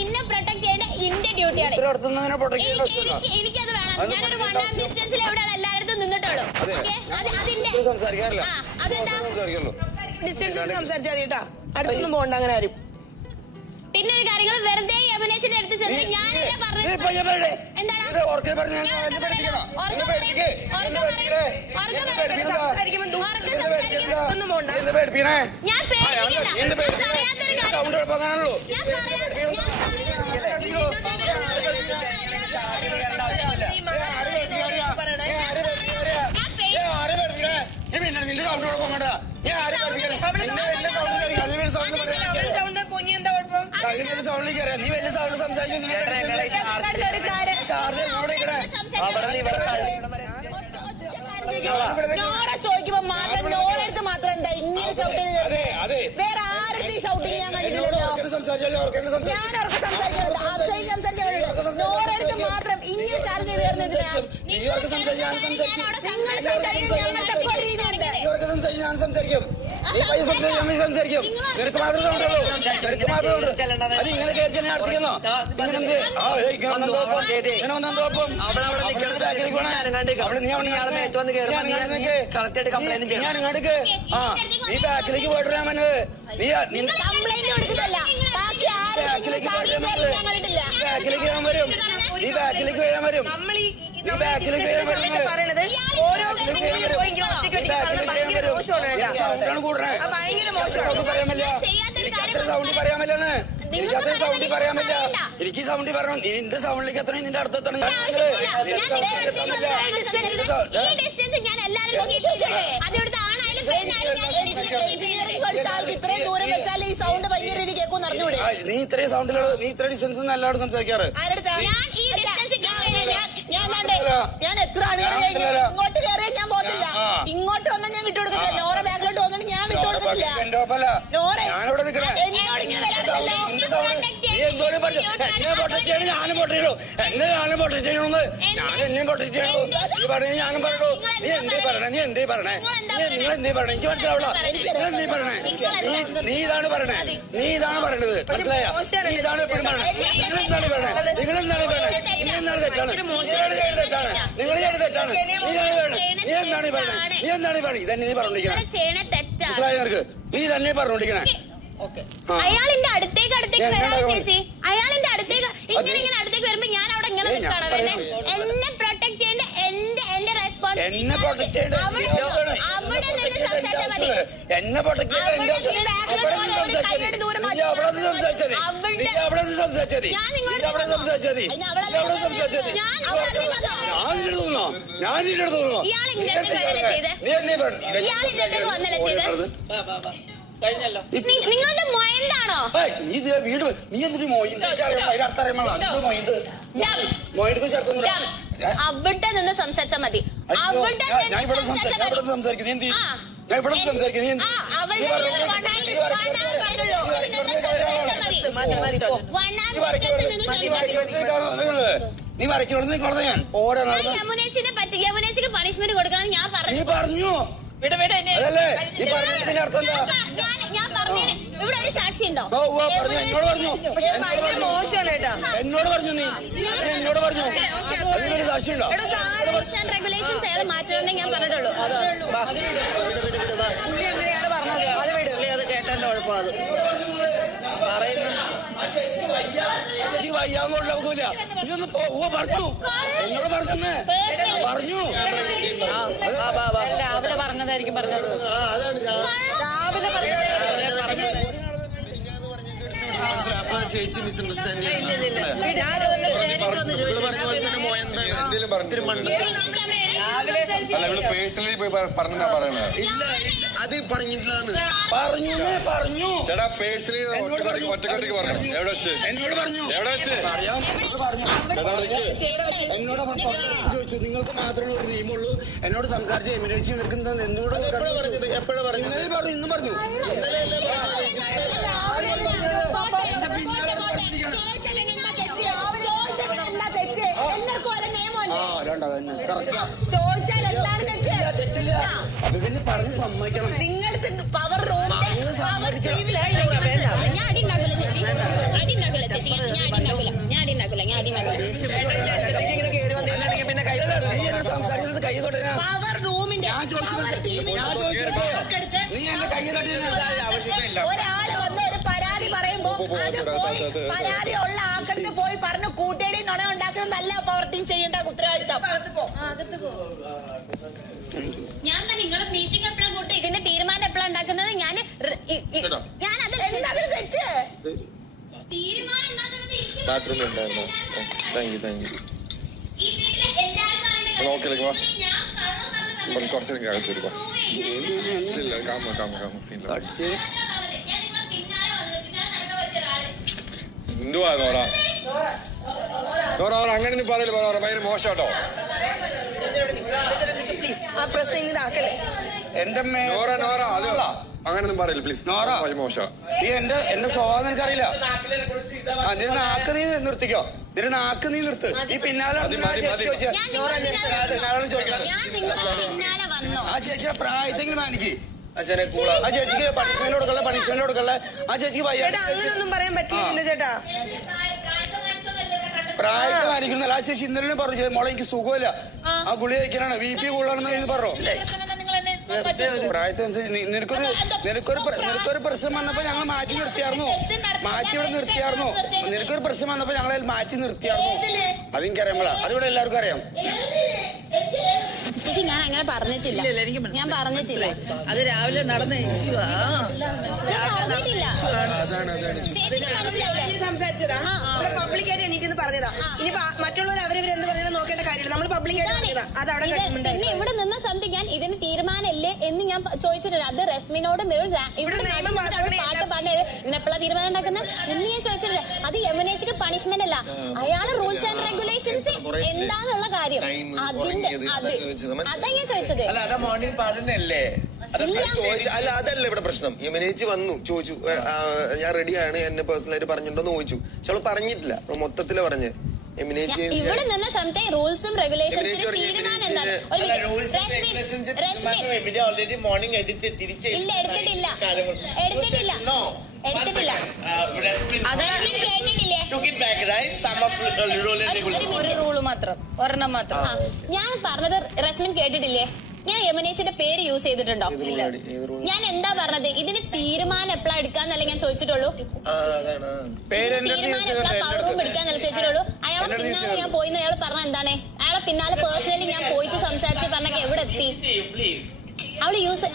ഇന്നെ പ്രൊട്ടക്ട് ചെയ്യേണ്ട ഇന്റെ ഡ്യൂട്ടിയാണ്. എനിക്കത് വേണം. ഞാനൊരു 1 hour ഡിസ്റ്റൻസിൽ എവിടെയാണ് എല്ലായിടത്തും നിന്നിട്ടുള്ളൂ. ഡിസ്റ്റൻസിൽ സംസാരിച്ചാൽ മതി കേട്ടാ, അടുത്തൊന്നും പോകണ്ട അങ്ങനെ ആരും. പിന്നെ ഒരു കാര്യങ്ങൾ വെറുതെ യമുനേച്ചിന്റെ അടുത്ത് ചെന്ന് ഞാനല്ലേ പറഞ്ഞു. എന്താണ് ഞാൻ അറിയാത്തൊരു നീ വലിയ സൗണ്ട് സംസാരിക്കും. ചോദിക്കുമ്പോ മാത്രം നോരടുത്ത് മാത്രം എന്താ ഇങ്ങനെ ഷൗട്ട് ചെയ്ത്? വേറെ ആരുടെ ഷൗട്ടിങ് ഞാൻ കണ്ടിട്ടില്ലല്ലോ. ഞാൻ അവർക്ക് സംസാരിക്കുന്നുണ്ട്, നോരടുത്ത് മാത്രം ഇങ്ങനെ ചാർജ് ചെയ്ത് തരുന്നതിനാ. ഞാൻ സംസാരിക്കും. സംസാരിക്കും. നിനക്ക് മാത്രമേ സൗണ്ടുള്ളൂ. നിനക്ക് മാത്രമേ ഉള്ളൂ. അത് ഇങ്ങനെ കയറി തന്നെ അടുത്തിരിക്കുന്നോ? ഇങ്ങനെന്ത് ഞാൻ ഇങ്ങോട്ടേക്ക് നീ ബാക്കിലേക്ക് പോയിട്ടാ മന്നത്. നീ ബാക്കിലേക്ക് ഞാൻ വരും. നീ ബാക്കിലേക്ക് വീഴാൻ വരും. നീ ബാക്കിലേക്ക് വീഴാൻ വരുന്നത് സൗണ്ടാണ് കൂടണേ. എനിക്കത്ര സൗണ്ട് പറയാൻ പറ്റില്ലെന്ന്. എനിക്കത്ര സൗണ്ട് പറയാൻ പറ്റില്ല. എനിക്ക് സൗണ്ട് പറയണം. നിന്റെ സൗണ്ടിലേക്ക് എത്തണം, നിന്റെ അടുത്ത് എത്തണം. നീ ഇത്രയും സൗണ്ടിലുള്ള നീ ഇത്ര ഡിസ്റ്റൻസ് എല്ലാവരും സംസാരിക്കാറ്. ഞാൻ എത്ര ഇങ്ങോട്ട് കയറിയാൽ ഞാൻ പോകത്തില്ല. ഇങ്ങോട്ട് വന്നാൽ ഞാൻ വിട്ടുകൊടുക്കില്ല. നോറ ബാക്കിലോട്ട് വന്നിട്ട് ഞാൻ വിട്ടുകൊടുക്കില്ല. ഞാനിവിടെ നിൽക്കണേ. എന്നെ പ്രൊട്ടക്ട് ചെയ്യണം. ഞാനും പ്രൊട്ടക്ട് ചെയ്യണു. ഞാനും പ്രൊട്ടക്ട് ചെയ്യണമെന്ന്. ഞാൻ എന്നെയും പ്രൊട്ടക്ട് ചെയ്യണു. നീ പറഞ്ഞു ഞാനും പറഞ്ഞു. നീ എന്തേ പറയണേ? നീ എന്തേ പറയണേ? നിങ്ങൾ എന്തേ പറയണേ? എനിക്ക് മനസ്സിലാവില്ല. നിങ്ങൾ എന്തേ പറയണേ? നീ ഇതാണ് പറയണേ. നീ ഇതാണ് പറയണത്. മനസ്സിലായ? നീ ഇതാണ് എപ്പോഴും പറയണേ. നിങ്ങൾ എന്താണ് പറയണേ? നിങ്ങൾ എന്താണ് പറയണേ? നിങ്ങൾ എന്താണ് തെറ്റാണ്? തെറ്റാണ്. നിങ്ങൾ തെറ്റാണ്. നീ എന്താണ് പറയണേ? നീ എന്താണ് പറയണേ? ഇതന്നെ നീ പറഞ്ഞോണ്ടിരിക്കണേ. മനസ്സിലായ നിനക്ക്? നീ തന്നെ പറഞ്ഞോണ്ടിരിക്കണേ. അയാളിന്റെ അടുത്തേക്ക് വരാം ചേച്ചി. അയാളിന്റെ അടുത്തേക്ക് ഇങ്ങനെ അടുത്തേക്ക് വരുമ്പോ ഞാൻ അവിടെ ഇങ്ങനെ നിൽക്കണം. എന്നെ പ്രൊട്ടക്ട് ചെയ്യേണ്ട എന്റെ റെസ്പോൺസിബിലിറ്റി. അവിടെ നിന്ന് സംസാരിച്ചാൽ മതി. എന്നെ പ്രൊട്ടക്ട് നിങ്ങളുടെ മൊയന്താണോ? വീട് നീ എന്തിനു അവിടെ നിന്ന് സംസാരിച്ചാൽ മതി. നീ വരയ്ക്കണോട് ഞാൻ ഓരോ യമുനേച്ചിക്ക് പണിഷ്മെന്റ് കൊടുക്കാൻ ഞാൻ പറഞ്ഞു. ഞാൻ പറഞ്ഞു ഇവിടെ ഒരു സാക്ഷി ഉണ്ടോ? എന്നോട് പറഞ്ഞു. നീ എന്നോട് പറഞ്ഞു സാക്ഷി ഉണ്ടോ? റെഗുലേഷൻസ് അയാൾ മാറ്റണമെന്നേ ഞാൻ പറഞ്ഞിട്ടുള്ളൂ. എങ്ങനെയാണ് പറഞ്ഞത്? അത് കേട്ടല്ലോ കുഴപ്പം. അത് വയ്യാന്നൊഴില്ല. നീ ഒന്ന് പോവോ പറഞ്ഞു. എന്നോട് പറഞ്ഞു. രാവിലെ പറഞ്ഞതായിരിക്കും പറഞ്ഞത്. രാവിലെ ചേച്ചി മിസ്അണ്ടർസ്റ്റാൻഡ് പേഴ്സണലി പോയി പറഞ്ഞാ പറയണത്. ഇല്ല അത് പറഞ്ഞിട്ടില്ലാന്ന് പറഞ്ഞു ചേട്ടാ. പേഴ്സണലി ഒറ്റക്കൊറ്റക്ക് പറഞ്ഞു. എവിടെ വെച്ച്? എന്നോട് പറഞ്ഞു. എവിടെ വെച്ച്? ചോദിച്ചു നിങ്ങൾക്ക് മാത്രമേ ഒരു ടീമുള്ളൂ. എന്നോട് സംസാരിച്ച് എമിനേറ്റ് നിൽക്കുന്നത് എന്നോട് എപ്പോഴാ പറഞ്ഞു? ഇന്നും പറഞ്ഞു. എല്ലാവർക്കും ചോദിച്ചാൽ എന്താണ് തെറ്റ്? തെറ്റില്ല. അപ്പൊ പിന്നെ പറഞ്ഞ് സമ്മതിക്കണം. നിങ്ങളുടെ പവർ റൂമിന്റെ ഞാൻ അടി ഉണ്ടാക്കില്ല ചേച്ചി, അടി ഉണ്ടാക്കില്ല ചേച്ചി, ഞാൻ അടി ഉണ്ടാക്കില്ല. പിന്നെ കൈ നീ എന്നെ സംസാരിച്ചത് കൈ തൊട്ടാ പവർ റൂമിന്റെ ഞാൻ ചോദിച്ചത് നീ എന്നെ കൈ തട്ടി ഒരാള് വന്ന് ഒരു പരാതി പറയുമ്പോ അത് പോയി പരാതി ഉള്ള ആൾക്കടുത്ത് പോയി പറഞ്ഞു കൂട്ടേടി നുണ ഉണ്ടാക്കുന്നതല്ല പവർ ടീം ചെയ്യേണ്ട ഉത്തരവാദിത്തം. ഞാൻ നിങ്ങളെ മീറ്റിംഗ് എപ്പോഴാണ് കൂട്ടി ഇതിന്റെ തീരുമാനം എപ്പോഴാണ് ഉണ്ടാക്കുന്നത്? ഞാൻ അതിൽ എന്താ തെറ്റ്? തീരുമാനം ഉണ്ടാക്കുന്നത് എനിക്ക് ബാത്റൂമിൽ ഉണ്ടായിരുന്നു. താങ്ക് യു ഈ വീട്ടിലെ എല്ലാവർക്കും അറിയേണ്ട ഓക്കെ വാ ഞാൻ കള്ളം പറഞ്ഞു കുറച്ച് നേരം അകത്ത് വരും ഇല്ല കാമ സീൻ ഞാൻ നിങ്ങളെ പിന്നാലെ വന്നിട്ട് ഞാൻ നടന്നു വെച്ച ഒരാള് എന്തുവാ നോറ അങ്ങനെ നീ പറയില്ല ഭയങ്കര മോശാട്ടോ. ആ പ്രശ്നം ഇതാക്കല്ലേ. എന്റെ നോറ അത് അങ്ങനൊന്നും പറയില്ല പ്ലീസ്. നോറ മോശ നീ എന്റെ സ്വഭാവം നിനക്കറിയില്ല. നിന്റെ നാക്ക് നീ നിർത്തിക്കോ, നിന്റെ നാക്ക് നീ നിർത്ത്. ഈ പിന്നാലെ ഞാൻ നിങ്ങളെ പിന്നാലെ വന്നോ? ആ ചേച്ചിയുടെ പ്രായത്തെങ്കിലും മാനിക്ക്. ആ ചേച്ചിക്ക് പണിഷ്മെന്റ് കൊടുക്കല്ലേ. ആ ചേച്ചിക്ക് അങ്ങനൊന്നും പറയാൻ പറ്റില്ല ചേട്ടാ. പ്രായത്തെ മാനിക്കുന്നല്ല. ആ ചേച്ചി ഇന്നലെ പറഞ്ഞു മോളെ എനിക്ക് സുഖമില്ല, ആ ഗുളി കഴിക്കാനാണ്, BP കൂടുതലാണെന്ന് ഇത് പറഞ്ഞു. പ്രായത്തിനനുസരിച്ച് നിനക്കൊരു പ്രശ്നം വന്നപ്പോ ഞങ്ങൾ മാറ്റി ഇവിടെ നിർത്തിയായിരുന്നു. നിനക്കൊരു പ്രശ്നം വന്നപ്പോ ഞങ്ങളെ മാറ്റി നിർത്തിയായിരുന്നു. അതെനിക്കറിയാമ്പോളാ, അതിവിടെ എല്ലാവർക്കും അറിയാം. ചേച്ചി ഞാൻ അങ്ങനെ പറഞ്ഞിട്ടില്ല, ഞാൻ പറഞ്ഞിട്ടില്ല. അത് രാവിലെ നടന്ന സംസാരിച്ചതാ. പബ്ലിക്കായിട്ട് എനിക്കൊന്ന് പറഞ്ഞതാ. ഇനി മറ്റുള്ളവർ അവരെന്ത് പറയാനും നോക്കേണ്ട കാര്യമില്ല. നമ്മൾ പബ്ലിക്കായിട്ട് പറഞ്ഞതാ. അത് അവിടെ പിന്നെ ഇവിടെ നിന്ന് സംതിങ് ഞാൻ ഇതിന് തീരുമാനമില്ലേ എന്ന് ഞാൻ ചോദിച്ചിട്ടില്ല. അത് റസ്മിനോട് ഇവിടെ പാട്ട് പാട്ട് ഇതിനെപ്പോഴാ തീരുമാനം ഉണ്ടാക്കുന്നത് എന്ന് ഞാൻ ചോദിച്ചിട്ടില്ല. അത് യമുനേച്ചിക്ക് പണിഷ്മെന്റ് അല്ല, അയാള് റൂൾസ് ആൻഡ് റെഗുലേഷൻസ് എന്താന്നുള്ള കാര്യം അതിന്റെ അതാ ഞാൻ ചോദിച്ചത്. മോർണിംഗ് പാടുന്നല്ലേ അല്ല അതല്ല ഇവിടെ പ്രശ്നം. യമുനേച്ചി വന്നു ചോദിച്ചു ഞാൻ റെഡിയാണ് എന്നെ പേഴ്സണലായിട്ട് പറഞ്ഞിട്ടുണ്ടോന്ന് ചോദിച്ചു. പക്ഷെ അവള് പറഞ്ഞിട്ടില്ല, മൊത്തത്തില് പറഞ്ഞ് ഇവിടെ നിന്ന് സംതിങ് റൂൾസും റെഗുലേഷൻസിന് തീരുമാനം എന്താണ്? ഇല്ല എടുത്തിട്ടില്ല. ഞാൻ പറഞ്ഞത് റസ്മിൻ കേട്ടിട്ടില്ലേ? ഞാൻ യമുനേച്ചിന്റെ പേര് യൂസ് ചെയ്തിട്ടുണ്ടോ? ഞാൻ എന്താ പറഞ്ഞത്? ഇതിന് തീരുമാനം എപ്പോഴാ എടുക്കാന്നല്ലേ ഞാൻ ചോദിച്ചിട്ടുള്ളൂ. തീരുമാനം എപ്പോഴാ പവർ റൂം എടുക്കാന്നല്ലേ ചോദിച്ചിട്ടുള്ളൂ. അയാളെ പിന്നാലെ ഞാൻ പോയിന്ന് അയാൾ പറഞ്ഞ എന്താണ്? അയാളെ പിന്നാലെ പേഴ്സണലി ഞാൻ പോയിട്ട് സംസാരിച്ച് പറഞ്ഞൊക്കെ എവിടെ എത്തി? അയാൾ യൂസ്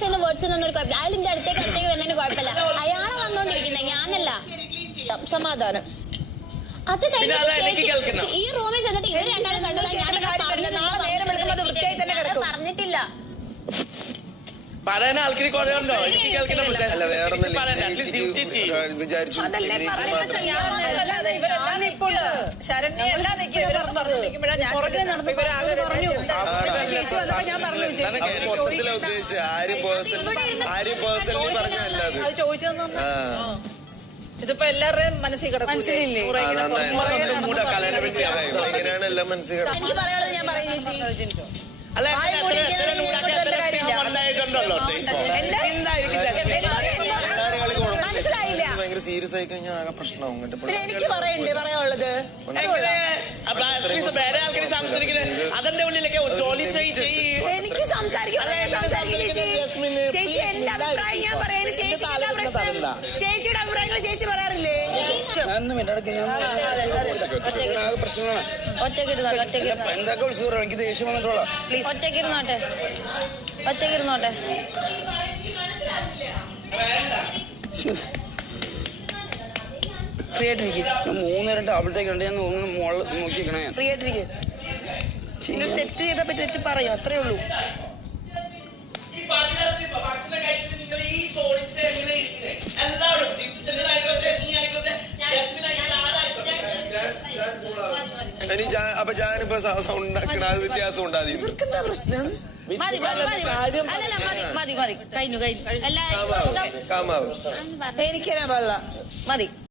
ചെയ്യുന്ന വേർഡ്സ് ഒന്നും ഒരു കുഴപ്പമില്ല. അയാൾ എന്റെ അടുത്തേക്ക് വരുന്നതിന് കുഴപ്പമില്ല. അയാളെ വന്നോണ്ടിരിക്കുന്നത് ഞാനല്ല. സമാധാനം. അത് ഈ റൂമിൽ ചെന്നിട്ട് ഇവർ രണ്ടാളും കണ്ടതാ. ഞാൻ പറഞ്ഞിട്ടില്ല. പറയുന്ന ആൾക്കാർ കുറെ ഉണ്ടോ? എനിക്ക് അല്ല വേറൊന്നല്ല വിചാരിച്ചു മൊത്തത്തിലാ ഉദ്ദേശിച്ചത്. ആരും പേഴ്സണലി പറഞ്ഞല്ല അത്. ഇതിപ്പോ എല്ലാവരുടെയും മനസ്സിൽ മനസ്സിലില്ലേ? എങ്ങനെയാണ് എല്ലാം മനസ്സിൽ എനിക്ക് പറയാനുള്ളത് ഞാൻ പറയും ചേച്ചി. മനസ്സിലായില്ല. ഭയങ്കര സീരിയസ് ആയി കഴിഞ്ഞാൽ ആകെ പ്രശ്നമാവും. പിന്നെ എനിക്ക് പറയണ്ടേ പറയാനുള്ളത്? അതിന്റെ ഉള്ളിലൊക്കെ എനിക്ക് സംസാരിക്കില്ലേ ചേച്ചി? എന്റെ അഭിപ്രായം ഞാൻ പറയാൻ ചേച്ചിയുടെ അഭിപ്രായങ്ങൾ ചേച്ചി പറയാറില്ലേ? പ്രശ്നമാണ്. എന്തൊക്കെ വിളിച്ചു പറയാം, എനിക്ക് ദേഷ്യം വന്നിട്ടുള്ള. ഒറ്റക്കിരുന്നോട്ടെ. ഫ്രീ ആയിട്ടിരിക്കും. 3 നേരം ടാബ്ലറ്റ് കണ്ട് ഞാൻ മോള് നോക്കിക്കണേ. ഫ്രീ ആയിട്ടിരിക്കും. തെറ്റ് ചെയ്താ പറ്റി തെറ്റ് പറയും, അത്രേ ഉള്ളൂ. അപ്പൊ ഞാനിപ്പോ സൗണ്ട് ഉണ്ടാക്കണ അത് വ്യത്യാസം ഉണ്ടാകും. ഇവർക്കെന്താ പ്രശ്നം? കഴിഞ്ഞു. എനിക്കെന്നാ വെള്ള മതി.